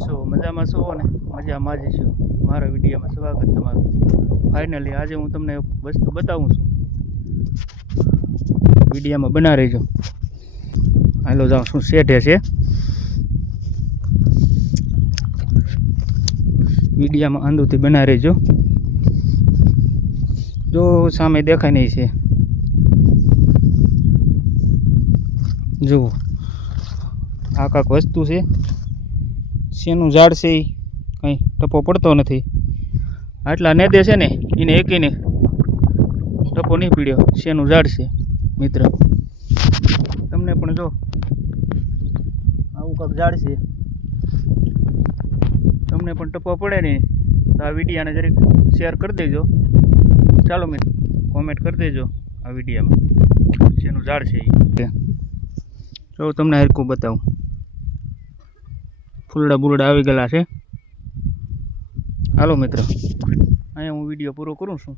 છો? મજામાં છો ને? મજામાં જ છો. મારા વિડીયોમાં સ્વાગત તમારું. ફાઇનલી આજે હું તમને એક વસ્તુ બતાવું છું. વિડીયોમાં બના રહેજો. હાલો જાઉં શું શેઠે છે. વિડીયોમાં અંદરથી બના રહેજો. જો સામે દેખાય નહીં છે. જુઓ આ કાંક વસ્તુ છે. શેનું ઝાડ છે એ કંઈ ટપો પડતો નથી. આટલા નેદે છે ને એને એકીને ટપો નહીં પીડ્યો. શેનું ઝાડ છે મિત્ર, તમને પણ જો આવું કાંક ઝાડ છે. તમને પણ ટપો પડે ને તો આ વિડીયાને જરીક શેર કરી દેજો. ચાલો મિત્ર, કોમેન્ટ કરી દેજો આ વિડીયામાં શેનું ઝાડ છે એ. જો તમને હરખું બતાવું. ફૂલડા બુલડા આવી ગયેલા છે. હાલો મિત્ર, અહીંયા હું વિડીયો પૂરો કરું છું.